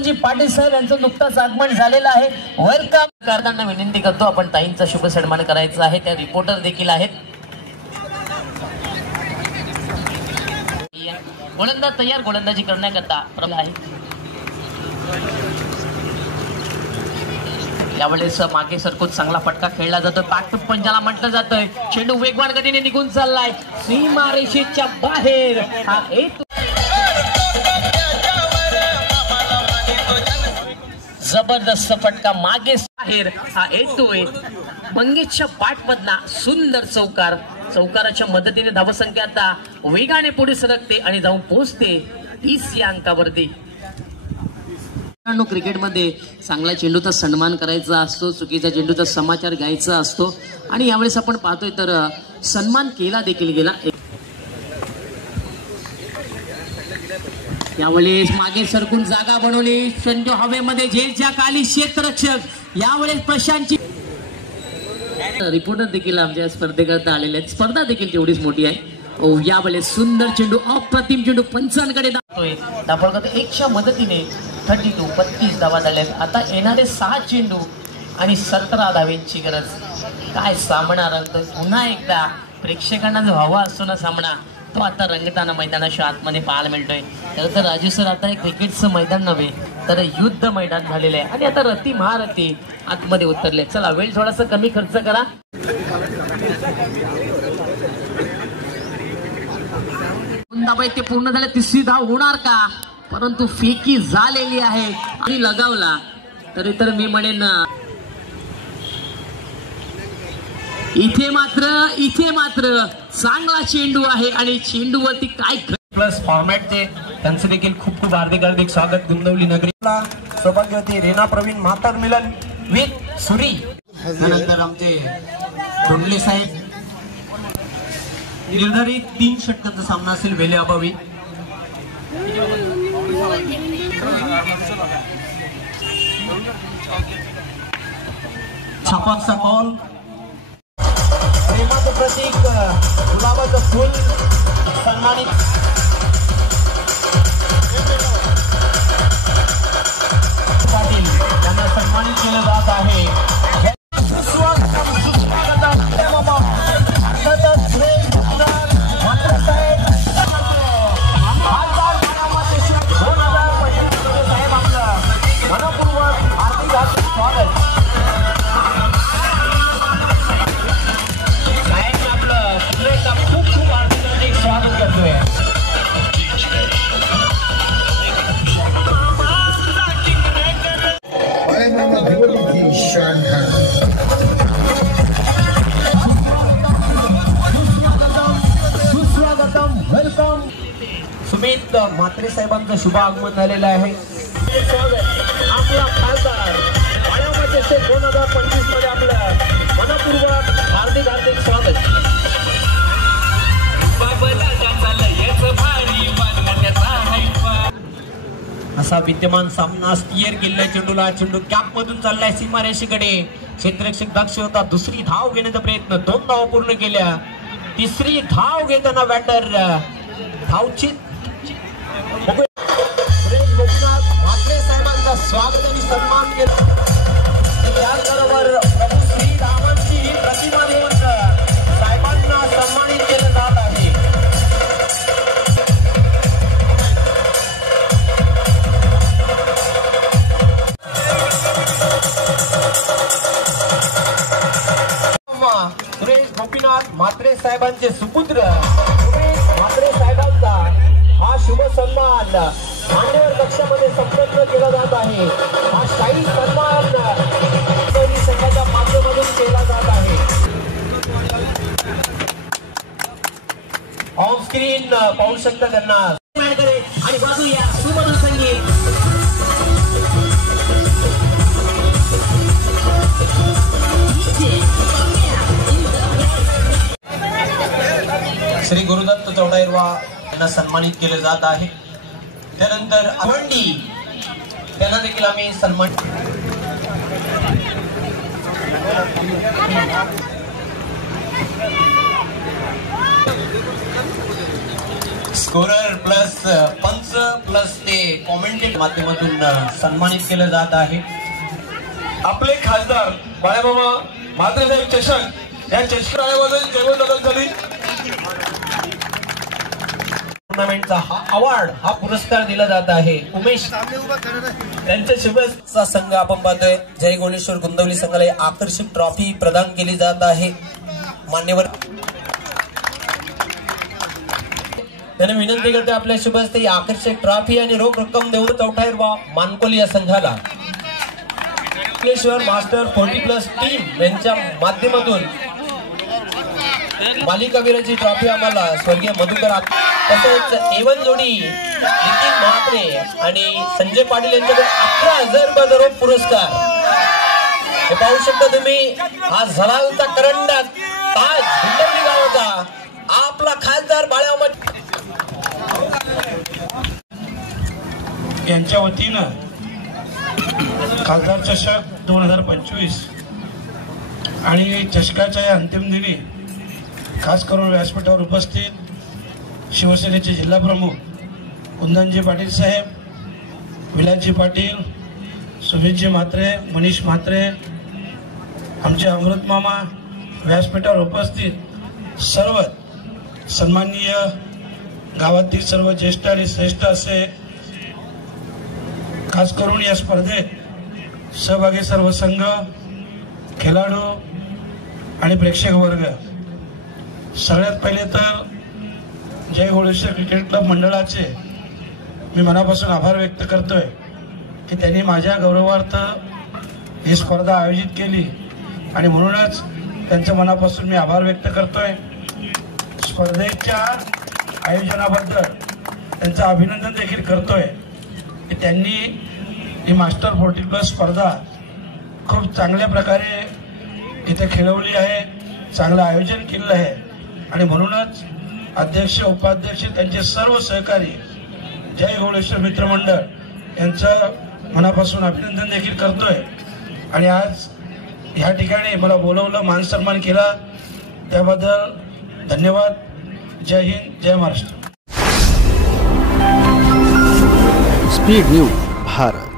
बबनजी पाटील साहेब यांचं नुकताच आगमन झालेलं आहे. वेलकम करताना विनंती करतो आपण ताईंचा शुभ सन्मान करायचा आहे. त्या रिपोर्टर देखील आहेत. गोलंदाज तयार, गोलंदाजी करण्याकरता आहे. यावेळेस मागे सरकून चांगला फटका खेळला जातो. ताकद पंजाला म्हटलं जातंय. चेंडू वेगवान गतीने निघून चाललाय सीमारेषेच्या बाहेर. हा एक जबरदस्त फटका मागे बाहेर. हा येतोय मंगेशच्या पाठमधला सुंदर चौकार. चौकाराच्या मदतीने धावसंख्या आता वेगाने पुढे सरकते आणि जाऊन पोहोचते 30 या अंकावरती. क्रिकेटमध्ये चांगल्या चेंडूचा सन्मान करायचा असतो, चुकीच्या चेंडूचा समाचार घ्यायचा असतो आणि यावेळेस आपण पाहतोय तर सन्मान केला देखील गेला. यावेळेस मागे सरकून जागा बनवली. चेंडू हवेमध्ये झेलच्या खाली क्षेत्ररक्षक. यावेळेस प्रशांतची रिपोर्टर देखील आमच्या स्पर्धेकरता आलेले आहेत. स्पर्धा देखील तेवढीच मोठी आहे. यावेळेस सुंदर चेंडू, अप्रतिम चेंडू पंचांकडे दाखवतोय. दाखवत 1च्या मदतीने 32 धावा झाल्यात. आता येणारे 6 चेंडू आणि 17 धावेची गरज. काय सामना रंगतोय. पुन्हा एकदा प्रेक्षकांना जो हवा असतो ना सामना, तो आता रंगताना मैदानाच्या आतमध्ये पाहायला मिळतोय. खरं तर राजू सर, आता एक क्रिकेटचं मैदान नव्हे तर युद्ध मैदान झालेलं आहे आणि आता रती महारथी आतमध्ये उतरले. चला वेळ थोडासा कमी खर्च करा. ते पूर्ण झाले. 3री धाव होणार का? परंतु फेकी झालेली आहे आणि लगावला तरी तर मी म्हणेन इथे मात्र चांगला चेंडू आहे आणि चेंडूवरती काय प्लस फॉर्मॅट ते त्यांचे देखील खूप खूप हार्दिक स्वागत. गुंदवली नगरीला सौभाग्यवती रेना प्रवीण म्हातार मिलन विथ सुरी. त्यानंतर आमचे कोंडले साहेब. निर्धारित 3 षटकांचा सामना असेल वेले अभावी. छापाचा कॉल. प्रेमाचं प्रतीक गुलाबाचं फुल सन्मानित. पाटील यांना सन्मानित केलं जात आहे. वेलकम. सुमित म्हात्रे साहेबांचं शुभ आगमन झालेलं आहे. आपला खासदार 2025 मध्ये आपलं मनपूर्वक हार्दिक स्वागत. असा विद्यमान सामना. स्टियर केलेला चेंडूला. चेंडू कॅप मधून चाललाय सीमारेषेकडे. क्षेत्ररक्षक दक्ष होता. 2री धाव घेण्याचा प्रयत्न. 2 धावा पूर्ण केल्या. 3री धाव घेताना बॅटर धावची. म्हात्रे साहेबांचा स्वागत आणि सन्मान केला. त्याचबरोबर श्रीरामांची प्रतिमा देऊन साहेबांना सन्मानित केलं जात आहे. सुरेश गोपीनाथ म्हात्रे साहेबांचे सुपुत्र सुरेश म्हात्रे साहेबांचा हा शुभ सन्मान मान्यवर कक्षामध्ये संपन्न केला जात आहे. हा शाही सन्मान संघाच्या माध्यमातून केला जात आहे. ऑन स्क्रीन पाहू शकता त्यांना आणि बाजूया सुमधुर संगीत. श्री गुरुदत्त चौडाईरवा यांना सन्मानित केले जात आहे. त्यानंतर अवंडी त्यांना देखील आम्ही सन्मान. स्कोरर प्लस पंच प्लस ते कॉमेंटेट माध्यमातून सन्मानित केलं जात आहे. आपले खासदार बाळामामा म्हात्रे साहेब चषक या चषक आयोगाची जयवंत झाली. टुर्नामेंटचा हा अवॉर्ड हा पुरस्कार दिला जात आहे उमेश त्यांच्या शुभेच्छा संघ आपण पाहतोय. जय गोलेश्वर गुंदवली संघाला आकर्षक ट्रॉफी प्रदान केली जात आहे. मान्यवर त्यांना विनंती करते आपल्या शुभ हस्ते आकर्षक ट्रॉफी आणि रोख रक्कम देऊन चौथाई मानकोली या संघाला गोलेश्वर मास्टर 40+ टीम यांच्या माध्यमातून मालिकावीराची ट्रॉफी आम्हाला स्वर्गीय मधुकर तसेच एवन जोडी नितीन म्हात्रे आणि संजय पाटील यांच्याकडे 11,000 रुपये रोख पुरस्कार. हे पाहू शकता तुम्ही. हा झलालचा करंडा ताज हिंदवी गावाचा आपला खासदार बाळामामा यांच्या वतीनं खासदार चषक 2025 आणि चषकाच्या या अंतिम दिनी खास करून व्यासपीठावर उपस्थित शिवसेनेचे जिल्हा प्रमुख कुंदनजी पाटील साहेब, विलासजी पाटील, सुमितजी म्हात्रे, मनीष म्हात्रे, आमचे अमृत मामा, व्यासपीठावर उपस्थित सर्व सन्माननीय गावातील सर्व ज्येष्ठ आणि श्रेष्ठ असे खास करून या स्पर्धेत सहभागी सर्व संघ, खेळाडू आणि प्रेक्षक वर्ग. सगळ्यात पहिले तर जय गोलेश्वर क्रिकेट क्लब मंडळाचे मी मनापासून आभार व्यक्त करतोय की त्यांनी माझ्या गौरवार्थ ही स्पर्धा आयोजित केली आणि म्हणूनच त्यांच्या मनापासून मी आभार व्यक्त करतोय. स्पर्धेच्या आयोजनाबद्दल त्यांचं अभिनंदन देखील करतोय की त्यांनी ही मास्टर 40+ स्पर्धा खूप चांगल्या प्रकारे इथे खेळवली आहे, चांगलं आयोजन केलं आहे आणि म्हणूनच अध्यक्ष, उपाध्यक्ष, त्यांचे सर्व सहकारी जय गोलेश्वर मित्रमंडळ यांचं मनापासून अभिनंदन देखील करतोय. आणि आज ह्या ठिकाणी मला बोलवलं, मान सन्मान केला त्याबद्दल धन्यवाद. जय हिंद, जय महाराष्ट्र. Speed news Bharat.